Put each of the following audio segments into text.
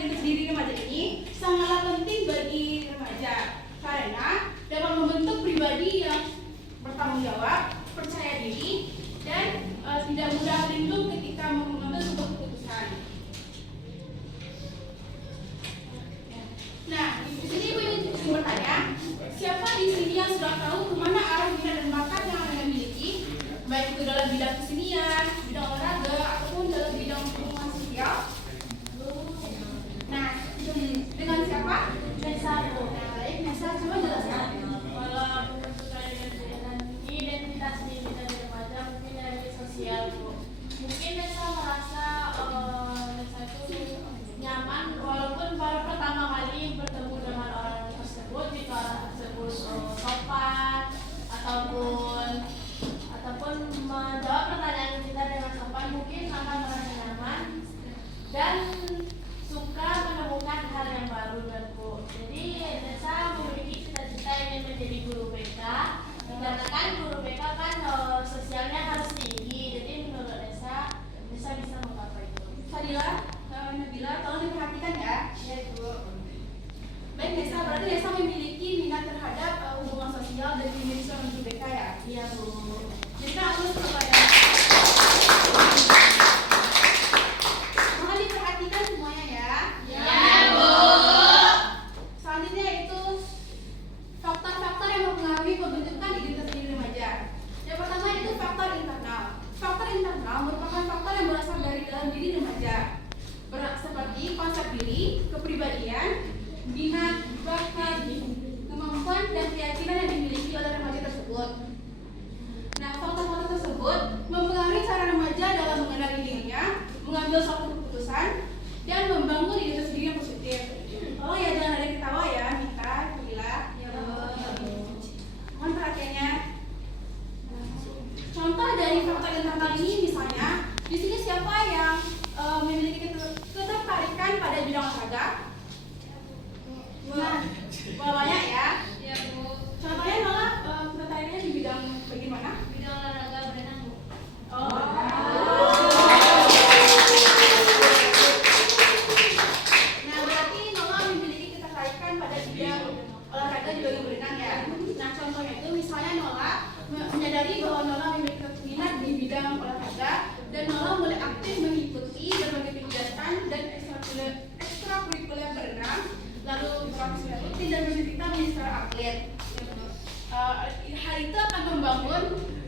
identitas diri remaja ini sangatlah penting bagi remaja karena dapat membentuk pribadi yang bertanggung jawab, percaya diri, dan tidak mudah linglung ketika mengambil sebuah keputusan. Nah, di sini Ibu ingin bertanya, siapa di sini yang sudah tahu kemana arah minat dan bakat yang Anda miliki, baik itu dalam bidang kesenian, bidang olahraga, ataupun dalam bidang hubungan sosial? Nah, dengan siapa? Nesa, Bu. Nah, baik, Nesa, coba jelaskan. Kalau pembentukan identitas diri dan remaja mungkin dari sosial, Bu. Mungkin Nesa merasa Nesa itu nyaman walaupun baru pertama kali bertemu dengan orang tersebut, jika orang tersebut sopan ataupun menjawab pertanyaan kita dengan sopan, mungkin akan merasa nyaman dan suka menemukan hal yang baru dan Bu. Jadi Nesa memiliki cita-cita ingin menjadi guru BK, dikarenakan guru BK kan sosialnya harus tinggi. Jadi menurut Nesa bisa menggapai itu. Fadila, Nabila, tolong diperhatikan ya. Ya, Bu. Baik, Nesa, berarti Nesa memiliki minat terhadap hubungan sosial dan memiliki seorang guru BK ya? Iya, Bu. Jadi kan aku kepada mohon diperhatikan semuanya ya. Ya, Bu. Selanjutnya itu faktor-faktor yang mempengaruhi pembentukan identitas diri remaja. Yang pertama itu faktor internal. Faktor internal merupakan faktor yang berasal dari dalam diri remaja, seperti konsep diri, kepribadian, minat, bakat, kemampuan, dan keyakinan yang dimiliki oleh remaja tersebut. Nah, faktor-faktor tersebut mempengaruhi cara remaja dalam mengenali dirinya, mengambil suatu keputusan, dan membangun identitas diri yang positif. Oh ya, jangan ada yang ketawa ya, Mita, Gila. Mohon perhatiannya. Contoh dari faktor internal ini misalnya, di sini siapa yang memiliki ketertarikan pada bidang olahraga? Nah, banyak ya. Ya, Bu. Contohnya Nola ketertarikannya di bidang bagaimana? Bidang olahraga berenang, Bu. Oh. Nah, berarti Nola memiliki ketertarikan pada bidang olahraga di bagian berenang ya. Nah, contohnya itu misalnya Nola menyadari bahwa Nola memiliki minat di bidang olahraga dan Nola mulai aktif mengikuti berbagai kegiatan dan ekstrakurikuler berenang, lalu berpartisipasi rutin dan bercita menjadi seorang atlet. Hal itu akan membangun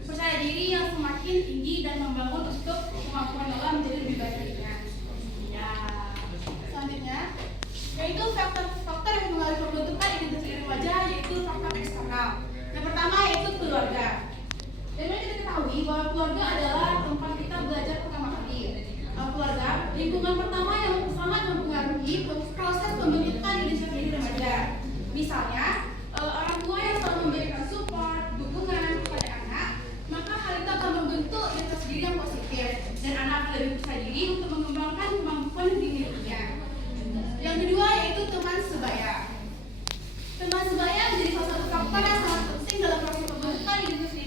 percaya diri yang semakin tinggi dan membangun untuk kemampuan Nola menjadi lebih baik dirinya. Ya. Selanjutnya, yaitu faktor-faktor yang mempengaruhi pembentukan identitas diri remaja, yaitu faktor eksternal. Yang pertama yaitu keluarga. Dan kita ketahui bahwa keluarga adalah tempat kita belajar pertama kali. Keluarga, lingkungan pertama yang sangat mempengaruhi proses pembentukan identitas diri remaja. Misalnya, orang tua yang selalu memberikan support, dukungan kepada anak, maka hal itu akan membentuk identitas diri yang positif dan anak akan lebih percaya diri untuk mengembangkan kemampuan dirinya. Yang kedua yaitu teman sebaya. Teman sebaya menjadi salah satu faktor yang sangat penting dalam proses pembentukan identitas diri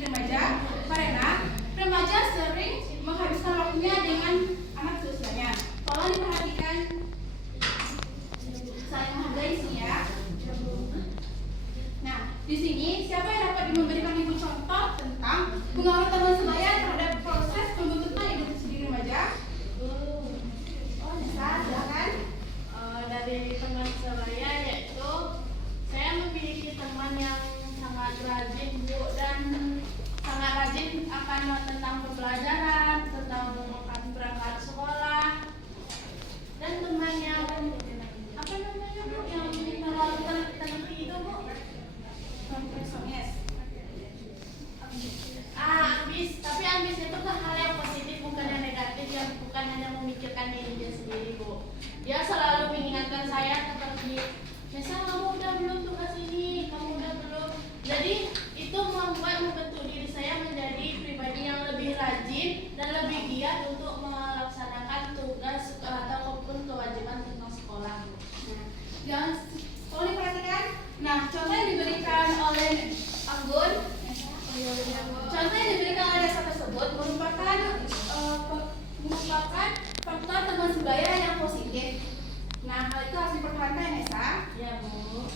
Nah, hal itu harus dipertahankan ya, Nesa. Ya, Bu.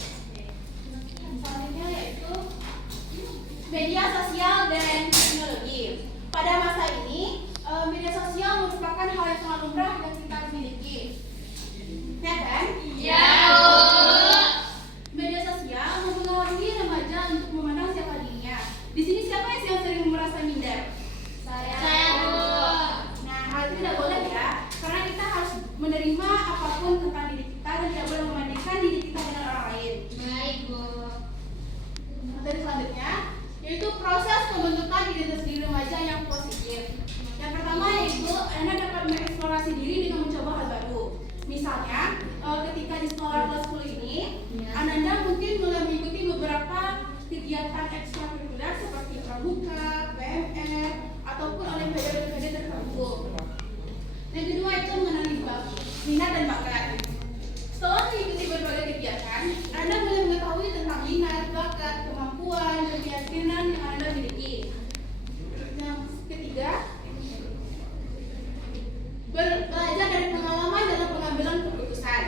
Selanjutnya yaitu media sosial dan teknologi. Pada masa ini, media sosial merupakan hal yang sangat lumrah yang kita miliki. Ya kan? Ya, Media sosial mempengaruhi remaja untuk memandang siapa dirinya. Di sini siapa yang sering merasa minder? Saya, Bu. Nah, hal itu tidak boleh ya, karena kita harus menerima apapun tentang diri kita dan tidak boleh membandingkan diri kita dengan orang lain. Baik, Bu. Materi selanjutnya yaitu proses pembentukan identitas diri remaja yang positif. Yang pertama yaitu Anda dapat mengeksplorasi diri dengan mencoba hal baru. Misalnya, ketika di sekolah kelas 10 ini, Anda mungkin mulai mengikuti beberapa kegiatan ekstrakurikuler seperti pramuka, PMR, ataupun olimpiade tertentu. Yang kedua itu mengenali minat dan bakat. Setelah mengikuti berbagai kegiatan, Anda mulai mengetahui tentang minat, bakat, kemampuan, dan keyakinan yang Anda miliki. Yang ketiga, belajar dari pengalaman dalam pengambilan keputusan.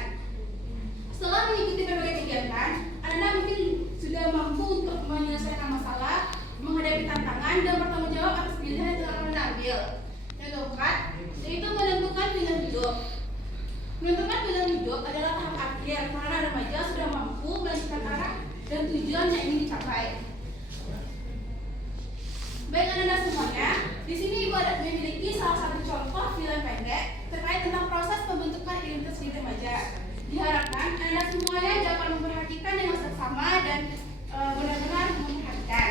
Setelah mengikuti berbagai kegiatan, Anda mungkin sudah mampu untuk menyelesaikan masalah, menghadapi tantangan, dan bertanggung jawab atas pilihan yang telah Anda ambil. Yang keempat, yaitu menentukan pilihan hidup. Menentukan pilihan hidup adalah tahap akhir karena remaja sudah mampu menentukan arah dan tujuan yang ingin dicapai. Baik anak-anak semuanya, di sini Ibu ada memiliki salah satu contoh film pendek terkait tentang proses pembentukan identitas diri remaja. Diharapkan anak-anak semuanya dapat memperhatikan dengan seksama dan benar-benar memperhatikan.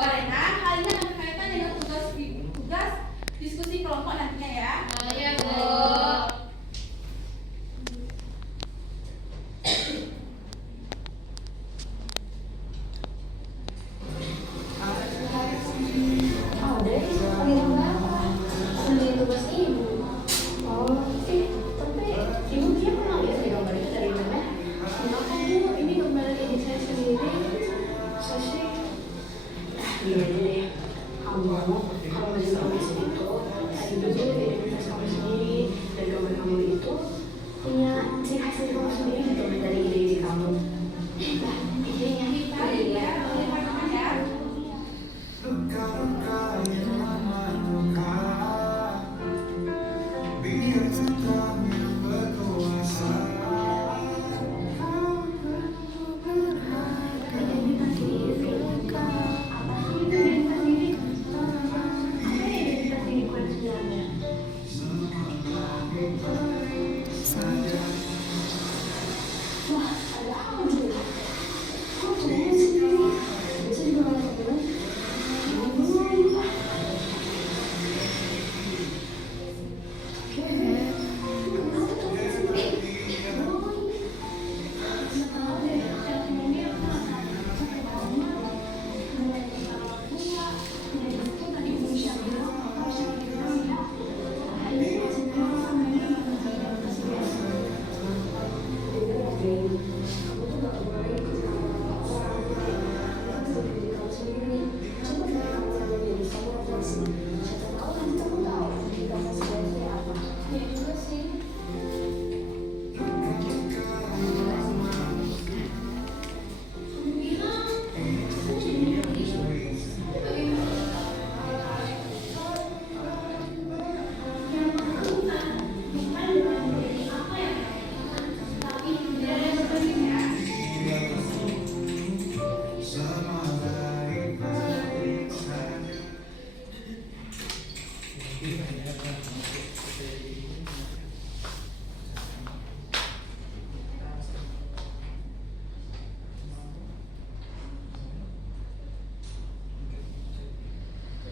Karena hal ini akan berkaitan dengan tugas diskusi kelompok nantinya ya. Ya, Bu.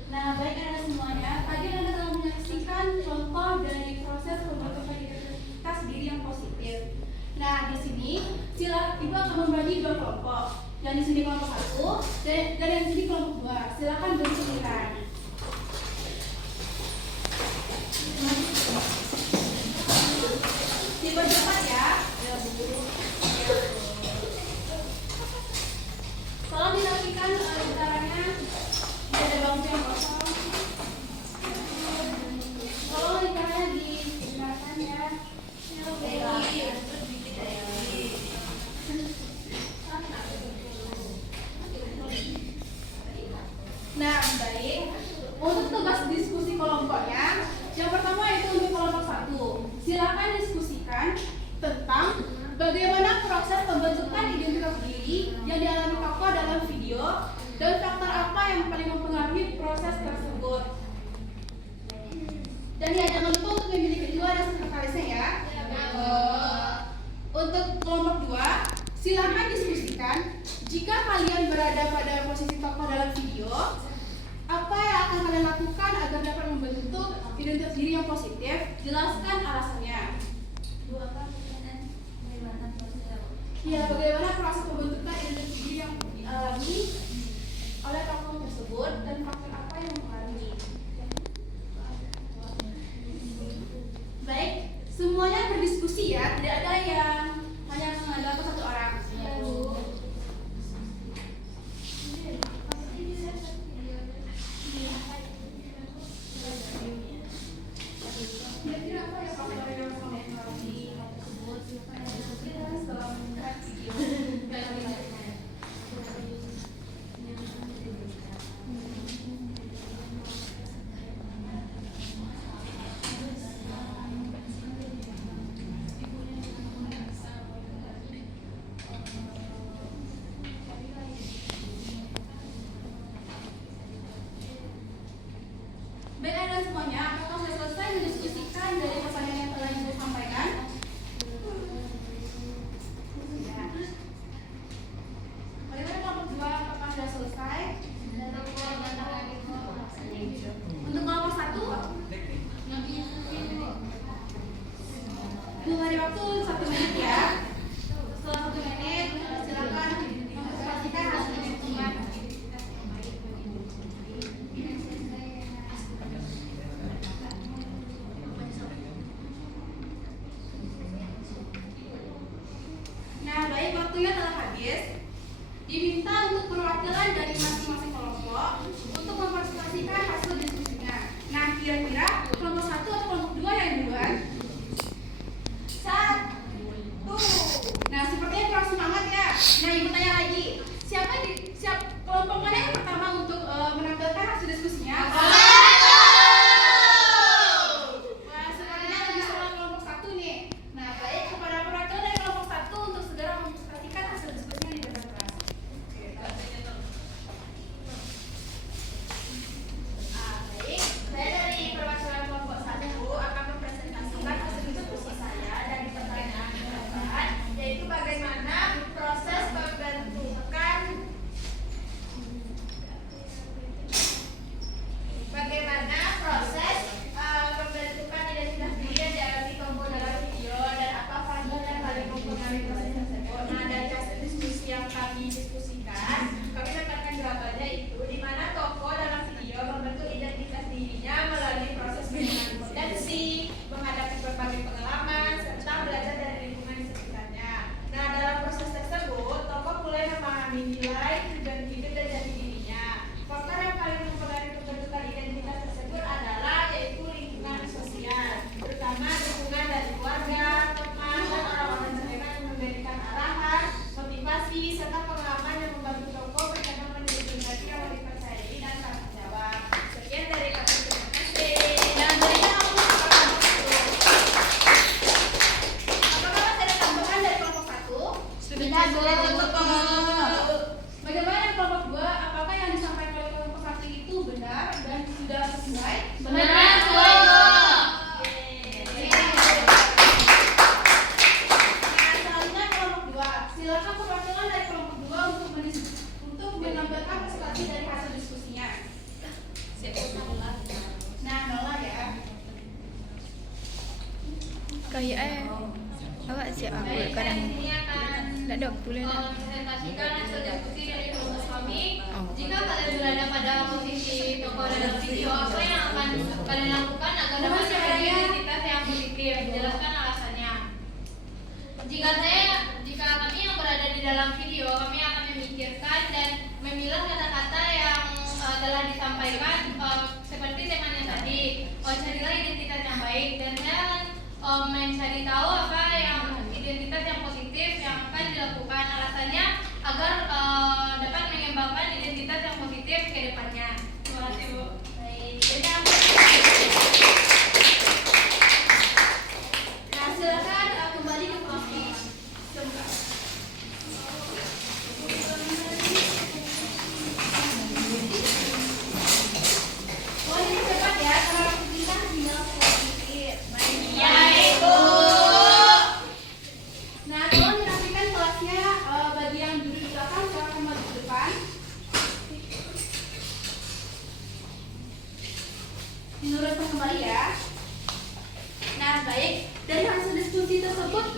Nah, baik anak semuanya, tadi Anda telah menyaksikan contoh dari proses pembentukan identitas diri yang positif. Nah, di sini Ibu akan membagi dua kelompok. Yang di sini kelompok 1 dan yang di sini kelompok 2. Silakan beri pilihan. Cepat ya. Tolong dirapikan caranya. Ada bangku yang kosong. Tolong lingkarannya digunakan ya. Oke. mendiskusikan tentang bagaimana proses pembentukan identitas diri yang dialami tokoh dalam video dan faktor apa yang paling mempengaruhi proses tersebut. Dan ya, jangan lupa untuk memilih kedua dan sekretarisnya ya. Untuk kelompok 2, silakan diskusikan jika kalian berada pada posisi tokoh dalam video, apa yang akan kalian lakukan agar dapat membentuk identitas diri yang positif? Jelaskan alasannya. Ya, bagaimana proses pembentukan identitas diri yang dialami oleh tokoh tersebut dan faktor apa yang mempengaruhi? Baik, semuanya berdiskusi ya, tidak ada yang hanya mengandalkan satu orang. Kira-kira apa ya faktor yang mempengaruhi hal tersebut? Setelah melihat video. Baik, Anda semuanya, apakah sudah selesai mendiskusikan dari pertanyaan yang telah Ibu sampaikan? Ya. Bagaimana kelompok 2, apakah sudah selesai? Untuk kelompok 1, memberi waktu 1 menit ya. Setelah 1 menit, silakan mempresentasikan hasil hitungan. Nah, baik, waktunya telah habis. Diminta untuk perwakilan dari masing-masing kelompok untuk mempresentasikan hasil diskusinya. Nah, kira-kira kelompok 1 atau kelompok 2 yang duluan? 1. Nah, sepertinya kurang semangat ya. Nah, Ibu tanya lagi, siap kelompok mana yang pertama untuk menampilkan hasil diskusinya? Wah, sepertinya lebih semangat kelompok 1 nih. Nah, baik, kepada perwakilan dari kelompok 1 untuk segera mempresentasikan hasil diskusinya di depan kelas. Baik, saya dari perwakilan kelompok 1 akan mempresentasikan hasil diskusi saya dari pertanyaan pertanyaan, yaitu bagaimana proses pembentukan identitas diri yang dialami tokoh dalam video dan apa faktor yang paling mempengaruhi proses tersebut. Nah, dari hasil diskusi yang kami diskusikan, kami dapatkan jawabannya itu di mana tokoh dalam video membentuk identitas dirinya melalui proses pengembangan potensi, menghadapi berbagai pengalaman, serta belajar dari lingkungan di sekitarnya. Nah, dalam proses tersebut, tokoh mulai memahami nilai, tujuan hidup dan jati dirinya. Faktor yang paling mempengaruhi pembentukan identitas tersebut adalah yaitu lingkungan sosial, terutama dukungan dari keluarga, teman, dan orang-orang terdekat yang memberikan arahan, motivasi, serta pengalaman yang membantu tokoh berkembang menjadi pribadi yang lebih percaya diri dan tanggung jawab. Sekian dari kami, terima kasih. Dan berikan waktu kelompok 1. Apakah masih ada tambahan dari kelompok 1? Sudah, Bu. Bagaimana dengan kelompok 2? Apakah yang disampaikan oleh kelompok 1 itu benar dan sudah sesuai? Benar, sesuai, Bu. Nah, selanjutnya kelompok 2. Silakan perwakilan dari kelompok 2 untuk menampilkan presentasi dari hasil diskusinya. Nah, Nola ya. Kayak awak siap aku Baik, saya kadang di sini akan tak ada boleh nak. mempresentasikan hasil diskusi dari kelompok kami. Oh. Jika kalian berada pada posisi tokoh dalam video, apa yang akan kalian lakukan agar dapat menjadi identitas yang positif? Jelaskan alasannya. Jika kami yang berada di dalam video, kami akan memikirkan dan memilah kata-kata yang telah disampaikan seperti temanya tadi. Carilah identitas yang baik, dan saya akan mencari tahu apa yang identitas yang positif yang akan dilakukan. Alasannya agar dapat mengembangkan identitas yang positif ke depannya. Terima kasih, Bu. Baik. Nah, silakan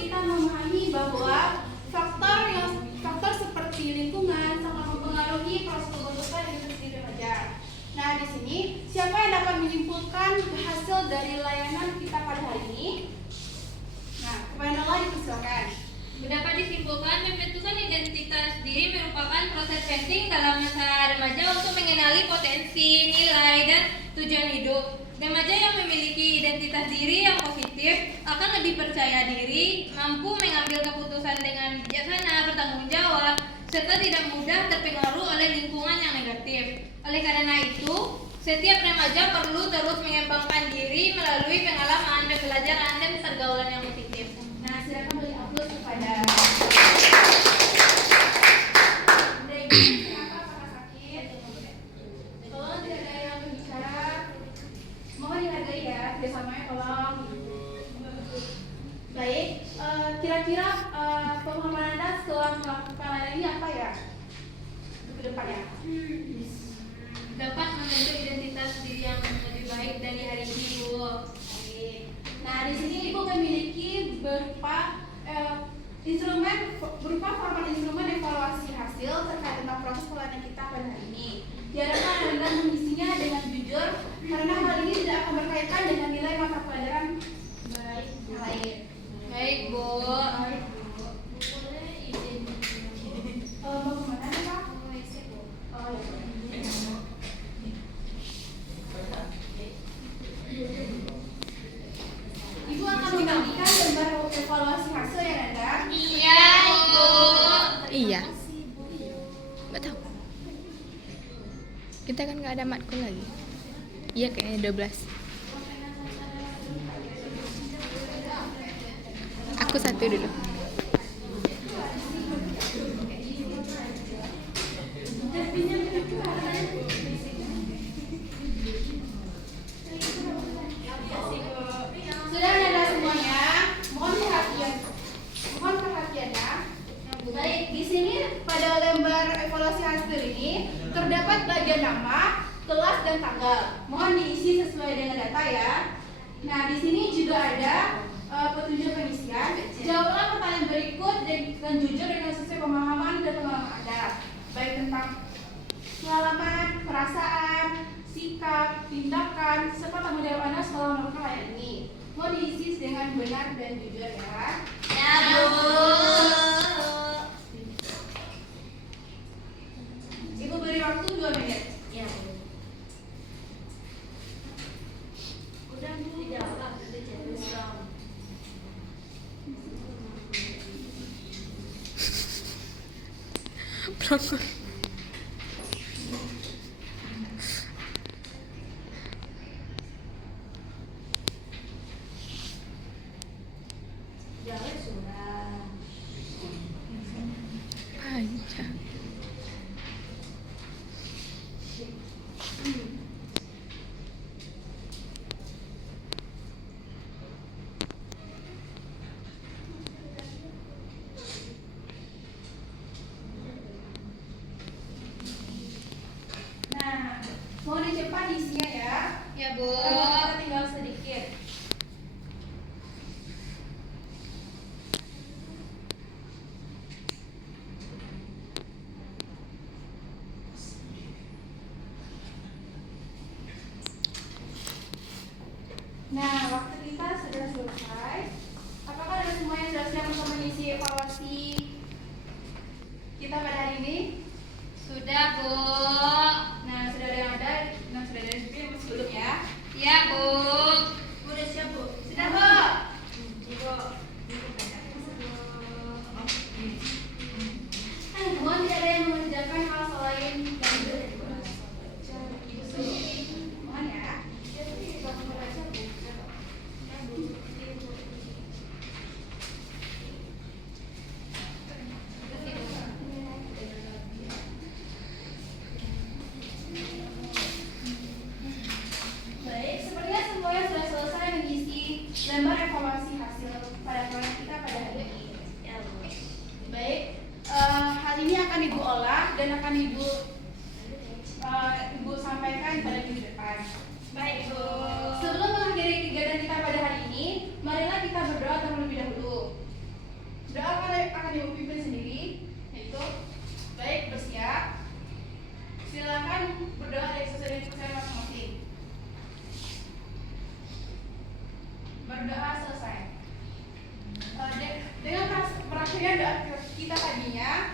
kita memahami bahwa faktor seperti lingkungan sangat mempengaruhi proses pembentukan diri remaja. Nah, di sini siapa yang dapat menyimpulkan hasil dari layanan kita pada hari ini? Nah, kepada Nola dipersilakan. Dapat disimpulkan, pembentukan identitas diri merupakan proses penting dalam masa remaja untuk mengenali potensi, nilai, dan tujuan hidup. Remaja yang memiliki identitas diri yang positif akan lebih percaya diri, mampu mengambil keputusan dengan bijaksana, bertanggung jawab, serta tidak mudah terpengaruh oleh lingkungan yang negatif. Oleh karena itu, setiap remaja perlu terus mengembangkan diri melalui pengalaman, pembelajaran, dan pergaulan yang positif. Nah, silakan beri aplaus kepada kenapa apakah sakit? Tolong tidak ada yang berbicara. Mohon dihargai ya, kerjasamanya tolong. Baik, kira-kira pemahaman Anda setelah melakukan layanan ini apa ya? Untuk ke depan ya. Dapat membentuk identitas diri yang lebih baik dari hari ini, Bu. Nah, di sini Ibu memiliki berupa format instrumen evaluasi hasil terkait tentang proses pelayanan kita pada hari ini. Diharapkan Anda mengisinya dengan jujur karena hal ini tidak akan berkaitan dengan nilai mata pelajaran baik yang lain. Baik, Bu. Baik, Bu. Mau kemana nih, Pak? Oh, ya. Ibu akan membagikan gambar evaluasi hasil ya, Nanda? Iya, Bu. Iya. Nggak tahu. Kita kan nggak ada matkul lagi. Iya kayaknya 12. Aku satu dulu. Sudah ada semuanya. Mohon perhatian. Mohon perhatian ya. Baik, di sini pada lembar evaluasi hasil ini terdapat bagian nama, kelas dan tanggal. Mohon diisi sesuai dengan data ya. Nah, di sini juga ada petunjuk pengisian. Jawablah pertanyaan berikut dan jujur dengan sesuai pemahaman dan pengalaman Anda. Baik tentang pengalaman, perasaan, sikap, tindakan, serta tanggung jawab Anda setelah melakukan layanan ini. Mohon diisi dengan benar dan jujur ya. Ya, Bu. Ibu beri waktu 2 menit. Ya, Bu. Udah, Bu. Dijawab. Pelongo. Jawab sudah. Panjang. Nah, mohon dicepat isinya ya. Ya, Bu. Kita tinggal sedikit. Nah, waktu kita sudah selesai. Apakah ada semua yang sudah siap untuk mengisi evaluasi kita pada hari ini? Sudah, Bu. Nah, sudah ada yang ada. Nah, sudah ada yang sebelum ya. Ya, Bu. Sudah siap, Bu? Sudah, Bu? Mohon tidak ada yang mengerjakan hal selain gambar. Ibu sendiri. Mohon ya. Baik, sepertinya semuanya sudah selesai mengisi lembar evaluasi hasil pada proyek kita pada hari ini. Baik, hal ini akan Ibu olah dan akan Ibu sampaikan pada minggu depan. Baik, Bu. Sebelum mengakhiri kegiatan kita pada hari ini, marilah kita berdoa terlebih dahulu. Berdoa selesai. Dengan perancangnya doa kita tadinya,